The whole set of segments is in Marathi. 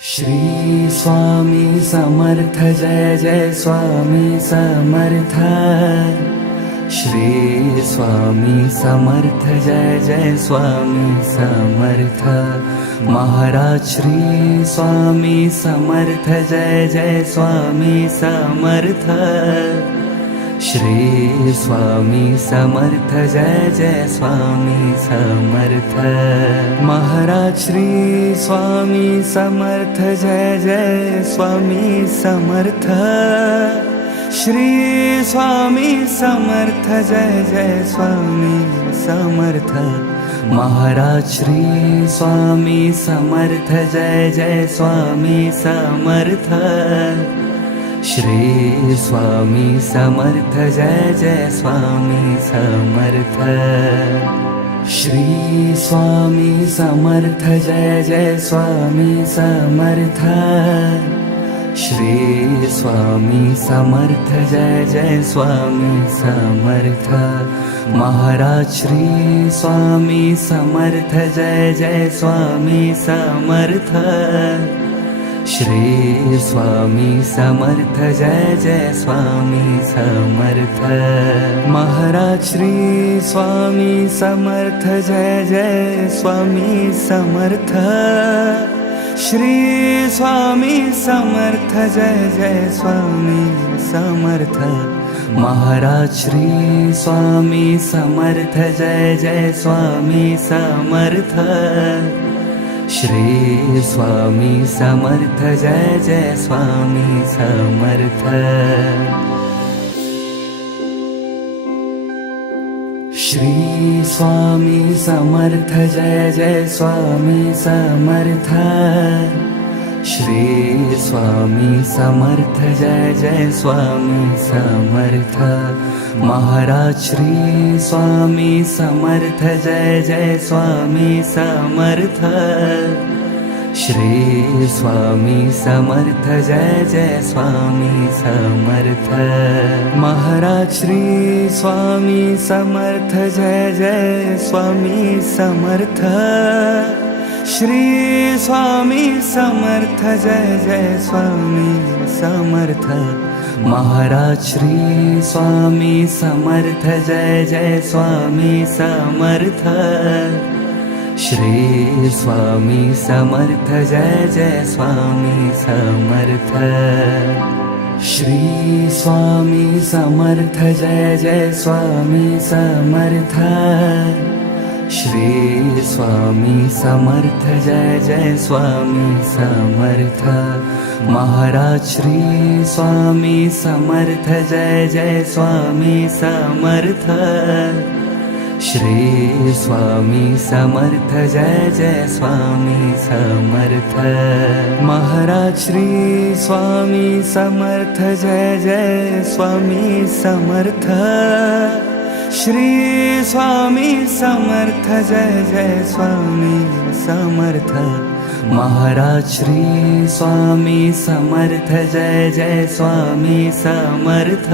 श्री स्वामी समर्थ जय जय स्वामी समर्थ। श्री स्वामी समर्थ जय जय स्वामी समर्थ। महाराज श्री स्वामी समर्थ जय जय स्वामी समर्थ। श्री स्वामी समर्थ जय जय स्वामी समर्थ। महाराज श्री स्वामी समर्थ जय जय स्वामी समर्थ। श्री स्वामी समर्थ जय जय स्वामी समर्थ। महाराज श्री स्वामी समर्थ जय जय स्वामी समर्थ। श्री स्वामी समर्थ जय जय स्वामी समर्थ। श्री स्वामी समर्थ जय जय स्वामी समर्थ। श्री स्वामी समर्थ जय जय स्वामी समर्थ। महाराज श्री स्वामी समर्थ जय जय स्वामी समर्थ। श्री स्वामी समर्थ जय जय स्वामी समर्थ। महाराज श्री स्वामी समर्थ जय जय स्वामी समर्थ। श्री स्वामी समर्थ जय जय स्वामी समर्थ। महाराज श्री स्वामी समर्थ जय जय स्वामी समर्थ। श्री स्वामी समर्थ जय जय स्वामी समर्थ। श्री स्वामी समर्थ जय जय स्वामी समर्थ। श्री स्वामी समर्थ जय जय स्वामी समर्थ। महाराज श्री स्वामी समर्थ जय जय स्वामी समर्थ। श्री स्वामी समर्थ जय जय स्वामी समर्थ। महाराज श्री स्वामी समर्थ जय जय स्वामी समर्थ। श्री स्वामी समर्थ जय जय स्वामी समर्थ। महाराज श्री स्वामी समर्थ जय जय स्वामी समर्थ। श्री स्वामी समर्थ जय जय स्वामी समर्थ। श्री स्वामी समर्थ जय जय स्वामी समर्थ। श्री स्वामी समर्थ जय जय स्वामी समर्थ। महाराज श्री स्वामी समर्थ जय जय स्वामी समर्थ। श्री स्वामी समर्थ जय जय स्वामी समर्थ। महाराज श्री स्वामी समर्थ जय जय स्वामी समर्थ। श्री स्वामी समर्थ जय जय स्वामी समर्थ। महाराज श्री स्वामी समर्थ जय जय स्वामी समर्थ।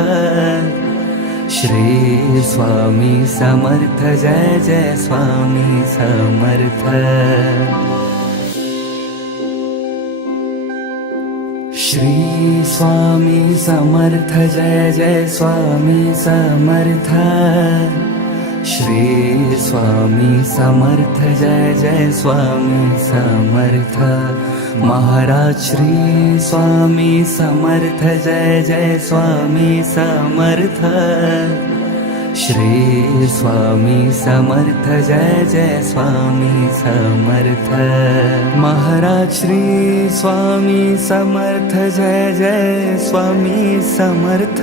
श्री स्वामी समर्थ जय जय स्वामी समर्थ। श्री स्वामी समर्थ जय जय स्वामी समर्थ। श्री स्वामी समर्थ जय जय स्वामी समर्थ। महाराज श्री स्वामी समर्थ जय जय स्वामी समर्थ। श्री स्वामी समर्थ जय जय स्वामी समर्थ। महाराज श्री स्वामी समर्थ जय जय स्वामी समर्थ।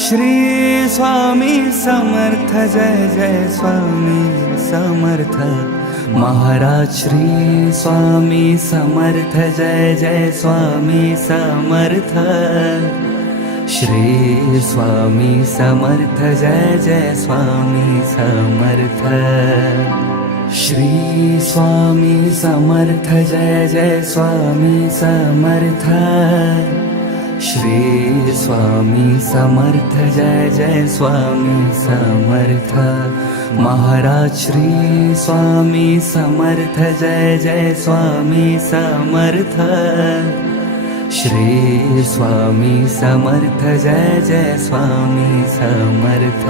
श्री स्वामी समर्थ जय जय स्वामी समर्थ। महाराज श्री स्वामी समर्थ जय जय स्वामी समर्थ। श्री स्वामी समर्थ जय जय स्वामी समर्थ। श्री स्वामी समर्थ जय जय स्वामी समर्थ। श्री स्वामी समर्थ जय जय स्वामी समर्थ महाराज श्री स्वामी समर्थ जय जय स्वामी समर्थ श्री स्वामी समर्थ जय जय स्वामी समर्थ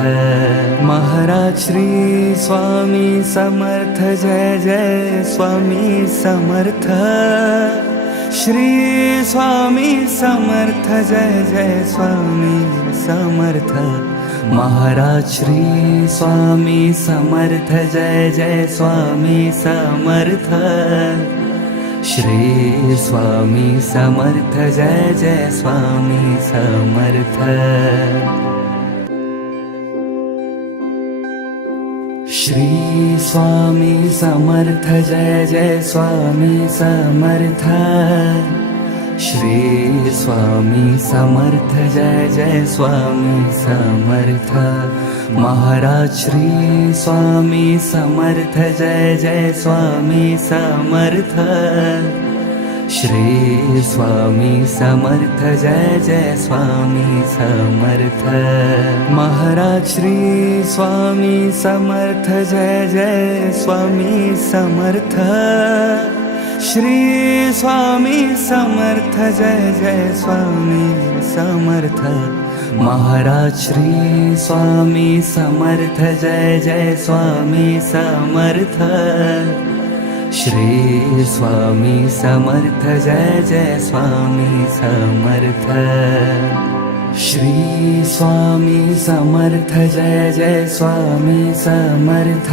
महाराज श्री स्वामी समर्थ जय जय स्वामी समर्थ श्री स्वामी समर्थ जय जय स्वामी समर्थ महाराज श्री स्वामी समर्थ जय जय स्वामी समर्थ श्री स्वामी समर्थ जय जय स्वामी समर्थ श्री स्वामी समर्थ जय जय स्वामी समर्थ श्री स्वामी समर्थ जय जय स्वामी समर्थ महाराज श्री स्वामी समर्थ जय जय स्वामी समर्थ श्री स्वामी समर्थ जय जय स्वामी समर्थ महाराज श्री स्वामी समर्थ जय जय स्वामी समर्थ श्री स्वामी समर्थ जय जय स्वामी समर्थ महाराज श्री स्वामी समर्थ जय जय स्वामी समर्थ श्री स्वामी समर्थ जय जय स्वामी समर्थ श्री स्वामी समर्थ जय जय स्वामी समर्थ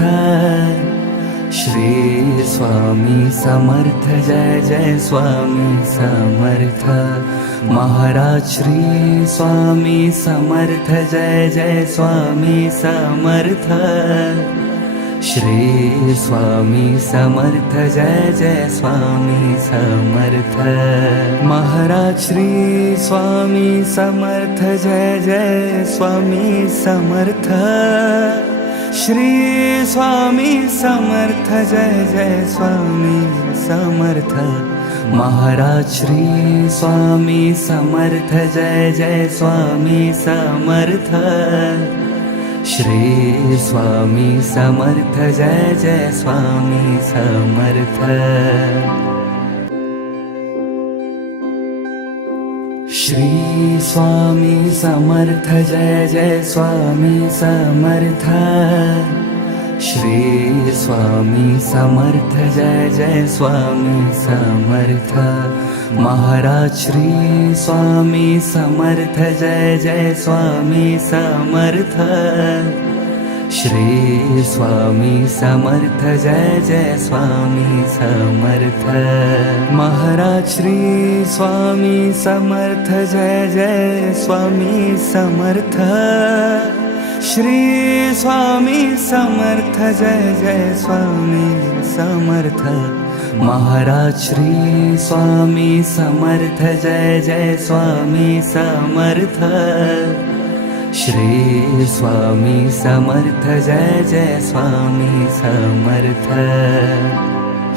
श्री स्वामी समर्थ जय जय स्वामी समर्थ महाराज श्री स्वामी समर्थ जय जय स्वामी समर्थ श्री स्वामी समर्थ जय जय स्वामी समर्थ महाराज श्री स्वामी समर्थ जय जय स्वामी समर्थ श्री स्वामी समर्थ जय जय स्वामी समर्थ महाराज श्री स्वामी समर्थ जय जय स्वामी समर्थ श्री स्वामी समर्थ जय जय स्वामी समर्थ श्री स्वामी समर्थ जय जय स्वामी समर्थ श्री स्वामी समर्थ जय जय स्वामी समर्थ महाराज श्री स्वामी समर्थ जय जय स्वामी समर्थ श्री स्वामी समर्थ जय जय स्वामी समर्थ महाराज श्री स्वामी समर्थ जय जय स्वामी समर्थ श्री स्वामी समर्थ जय जय स्वामी समर्थ महाराज श्री स्वामी समर्थ जय जय स्वामी समर्थ श्री स्वामी समर्थ जय जय स्वामी समर्थ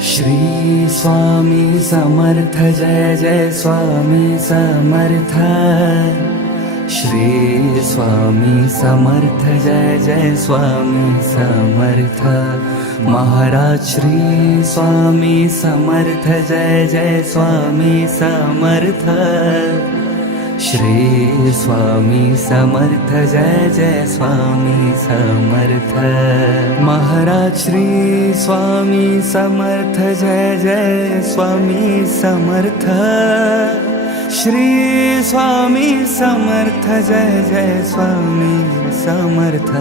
श्री स्वामी समर्थ जय जय स्वामी समर्थ श्री स्वामी समर्थ जय जय स्वामी समर्थ महाराज श्री स्वामी समर्थ जय जय स्वामी समर्थ श्री स्वामी समर्थ जय जय स्वामी समर्थ महाराज श्री स्वामी समर्थ जय जय स्वामी समर्थ श्री स्वामी समर्थ जय जय स्वामी समर्थ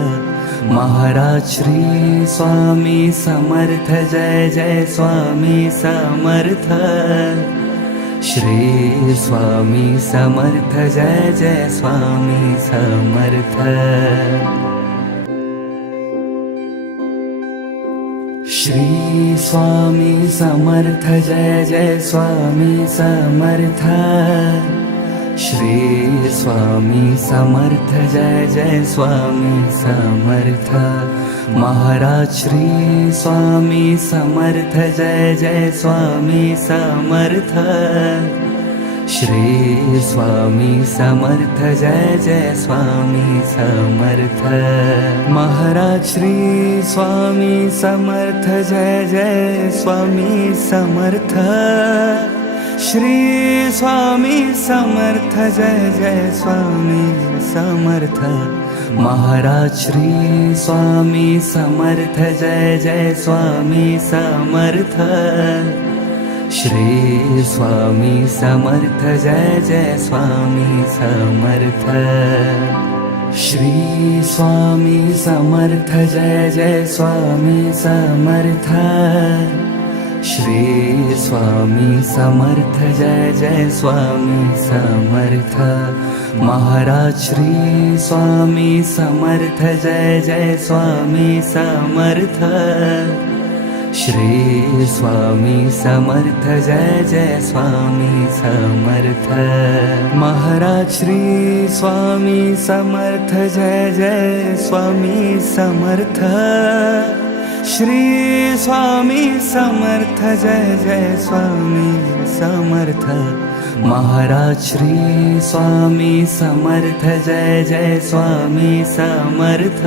महाराज श्री स्वामी समर्थ जय जय स्वामी समर्थ श्री स्वामी समर्थ जय जय स्वामी समर्थ श्री स्वामी समर्थ जय जय स्वामी समर्थ श्री स्वामी समर्थ जय जय स्वामी समर्थ महाराज श्री स्वामी समर्थ जय जय स्वामी समर्थ श्री स्वामी समर्थ जय जय स्वामी समर्थ महाराज श्री स्वामी समर्थ जय जय स्वामी समर्थ श्री स्वामी समर्थ जय जय स्वामी समर्थ महाराज श्री स्वामी समर्थ जय जय स्वामी समर्थ श्री स्वामी समर्थ जय जय स्वामी समर्थ श्री स्वामी समर्थ जय जय स्वामी समर्थ श्री स्वामी समर्थ जय जय स्वामी समर्थ महाराज श्री स्वामी समर्थ जय जय स्वामी समर्थ श्री स्वामी समर्थ जय जय स्वामी समर्थ महाराज श्री स्वामी समर्थ जय जय स्वामी समर्थ श्री स्वामी समर्थ जय जय स्वामी समर्थ महाराज श्री स्वामी समर्थ जय जय स्वामी समर्थ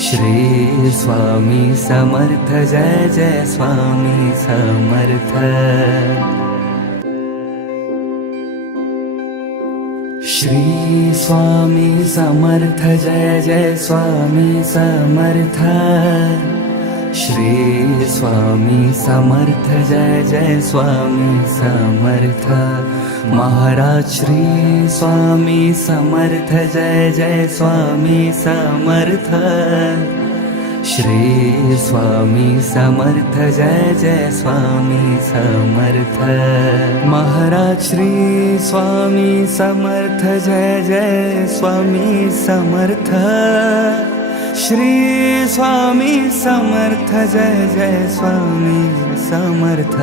श्री स्वामी समर्थ जय जय स्वामी समर्थ श्री स्वामी समर्थ जय जय स्वामी समर्थ श्री स्वामी समर्थ जय जय स्वामी समर्थ महाराज श्री स्वामी समर्थ जय जय स्वामी समर्थ श्री स्वामी समर्थ जय जय स्वामी समर्थ महाराज श्री स्वामी समर्थ जय जय स्वामी समर्थ श्री स्वामी समर्थ जय जय स्वामी समर्थ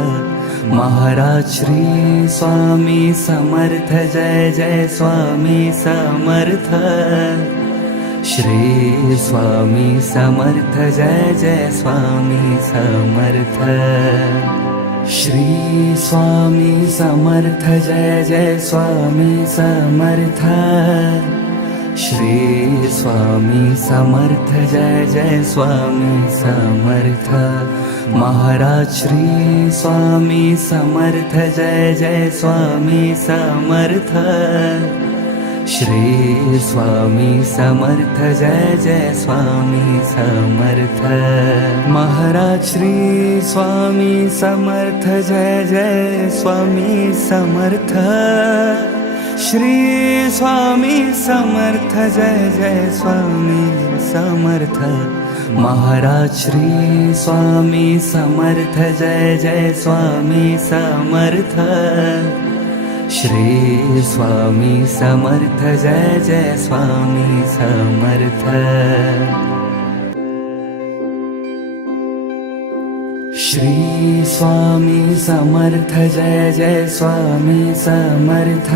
महाराज श्री स्वामी समर्थ जय जय स्वामी समर्थ श्री स्वामी समर्थ जय जय स्वामी समर्थ श्री स्वामी समर्थ जय जय स्वामी समर्थ श्री स्वामी समर्थ जय जय स्वामी समर्थ महाराज श्री स्वामी समर्थ जय जय स्वामी समर्थ श्री स्वामी समर्थ जय जय स्वामी समर्थ महाराज श्री स्वामी समर्थ जय जय स्वामी समर्थ श्री स्वामी समर्थ जय जय स्वामी समर्थ महाराज श्री स्वामी समर्थ जय जय स्वामी समर्थ श्री स्वामी समर्थ जय जय स्वामी समर्थ श्री स्वामी समर्थ जय जय स्वामी समर्थ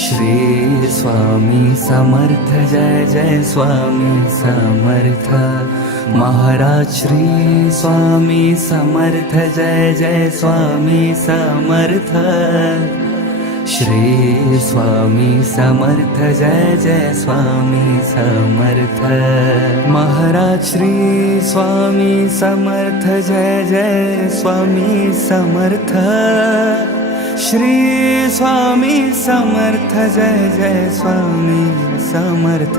श्री स्वामी समर्थ जय जय स्वामी समर्थ महाराज श्री स्वामी समर्थ जय जय स्वामी समर्थ श्री स्वामी समर्थ जय जय स्वामी समर्थ महाराज श्री स्वामी समर्थ जय जय स्वामी समर्थ श्री स्वामी समर्थ जय जय स्वामी समर्थ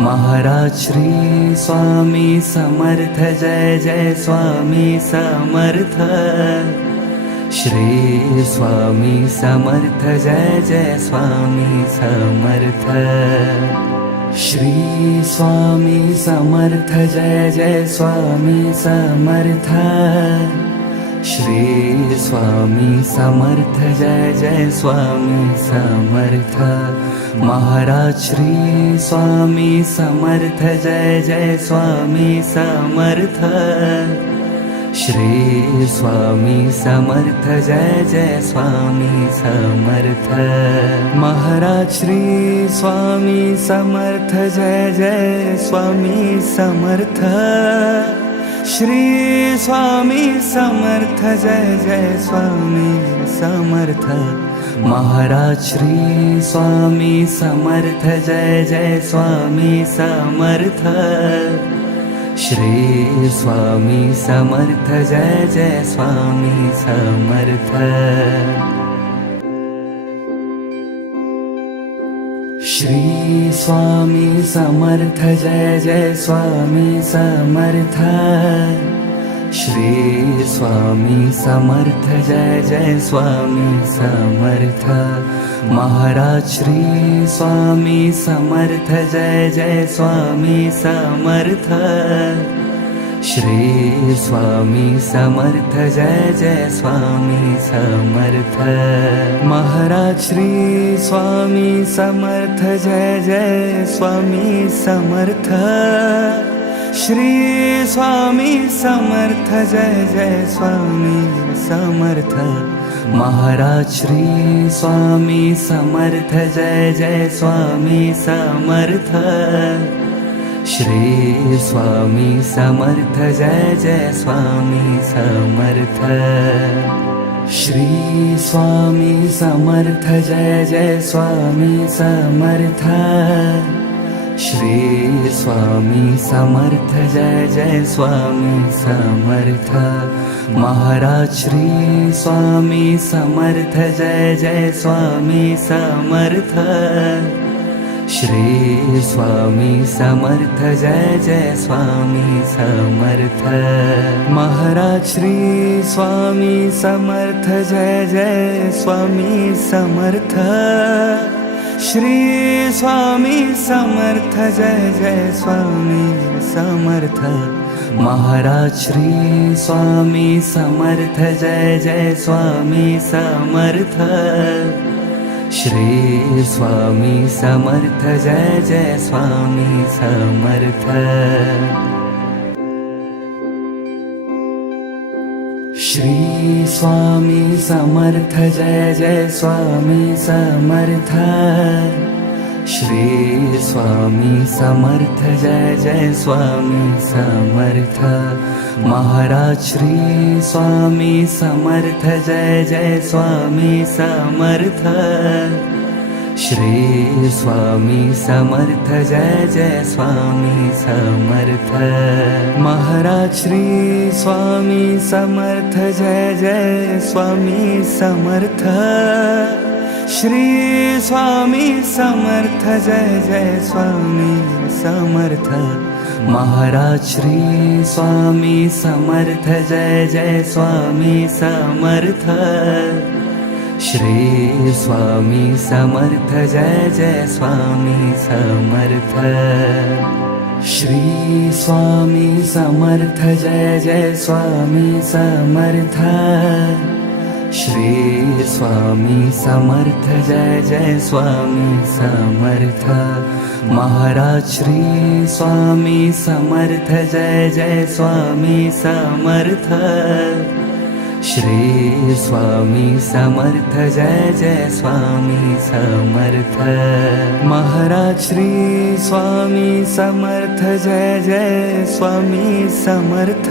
महाराज श्री स्वामी समर्थ जय जय स्वामी समर्थ श्री स्वामी समर्थ जय जय स्वामी समर्थ श्री स्वामी समर्थ जय जय स्वामी समर्थ श्री स्वामी समर्थ जय जय स्वामी समर्थ महाराज श्री स्वामी समर्थ जय जय स्वामी समर्थ श्री स्वामी समर्थ जय जय स्वामी समर्थ महाराज श्री स्वामी समर्थ जय जय स्वामी समर्थ श्री स्वामी समर्थ जय जय स्वामी समर्थ महाराज श्री स्वामी समर्थ जय जय स्वामी समर्थ श्री स्वामी समर्थ जय जय स्वामी समर्थ श्री स्वामी समर्थ जय जय स्वामी समर्थ श्री स्वामी समर्थ जय जय स्वामी समर्थ महाराज श्री स्वामी समर्थ जय जय स्वामी समर्थ श्री स्वामी समर्थ जय जय स्वामी समर्थ महाराज श्री स्वामी समर्थ जय जय स्वामी समर्थ श्री स्वामी समर्थ जय जय स्वामी समर्थ महाराज श्री स्वामी समर्थ जय जय स्वामी समर्थ श्री स्वामी समर्थ जय जय स्वामी समर्थ श्री स्वामी समर्थ जय जय स्वामी समर्थ श्री स्वामी समर्थ जय जय स्वामी समर्थ महाराज श्री स्वामी समर्थ जय जय स्वामी समर्थ श्री स्वामी समर्थ जय जय स्वामी समर्थ महाराज श्री स्वामी समर्थ जय जय स्वामी समर्थ श्री स्वामी समर्थ जय जय स्वामी समर्थ महाराज श्री स्वामी समर्थ जय जय स्वामी समर्थ श्री स्वामी समर्थ जय जय स्वामी समर्थ श्री स्वामी समर्थ जय जय स्वामी समर्थ श्री स्वामी समर्थ जय जय स्वामी समर्थ महाराज श्री स्वामी समर्थ जय जय स्वामी समर्थ श्री स्वामी समर्थ जय जय स्वामी समर्थ महाराज श्री स्वामी समर्थ जय जय स्वामी समर्थ श्री स्वामी समर्थ जय जय स्वामी समर्थ महाराज श्री स्वामी समर्थ जय जय स्वामी समर्थ श्री स्वामी समर्थ जय जय स्वामी समर्थ श्री स्वामी समर्थ जय जय स्वामी समर्थ श्री स्वामी समर्थ जय जय स्वामी समर्थ महाराज श्री स्वामी समर्थ जय जय स्वामी समर्थ श्री स्वामी समर्थ जय जय स्वामी समर्थ महाराज श्री स्वामी समर्थ जय जय स्वामी समर्थ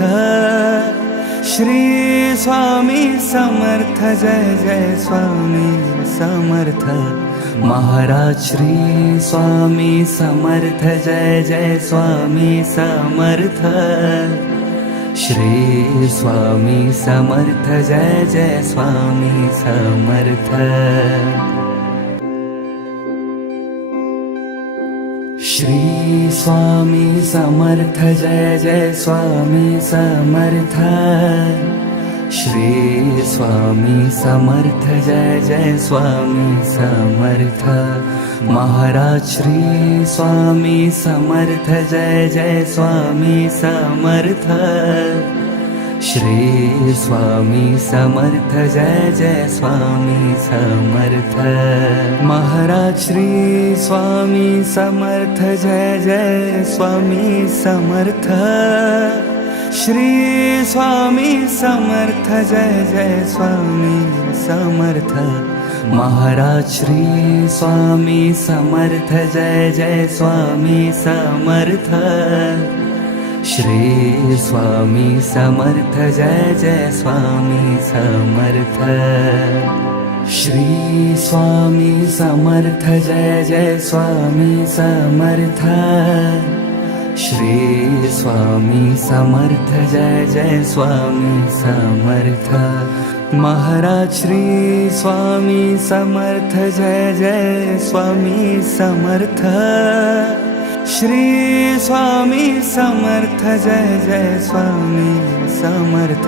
श्री स्वामी समर्थ जय जय स्वामी समर्थ महाराज श्री स्वामी समर्थ जय जय स्वामी समर्थ श्री स्वामी समर्थ जय जय स्वामी समर्थ श्री स्वामी समर्थ जय जय स्वामी समर्थ श्री स्वामी समर्थ जय जय स्वामी समर्थ महाराज श्री स्वामी समर्थ जय जय स्वामी समर्थ श्री स्वामी समर्थ जय जय स्वामी समर्थ महाराज श्री स्वामी समर्थ जय जय स्वामी समर्थ श्री स्वामी समर्थ जय जय स्वामी समर्थ महाराज श्री स्वामी समर्थ जय जय स्वामी समर्थ श्री स्वामी समर्थ जय जय स्वामी समर्थ श्री स्वामी समर्थ जय जय स्वामी समर्थ श्री स्वामी समर्थ जय जय स्वामी समर्थ महाराज श्री स्वामी समर्थ जय जय स्वामी समर्थ श्री स्वामी समर्थ जय जय स्वामी समर्थ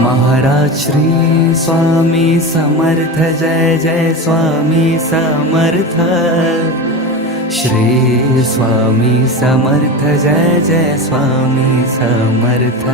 महाराज श्री स्वामी समर्थ जय जय स्वामी समर्थ श्री स्वामी समर्थ जय जय स्वामी समर्थ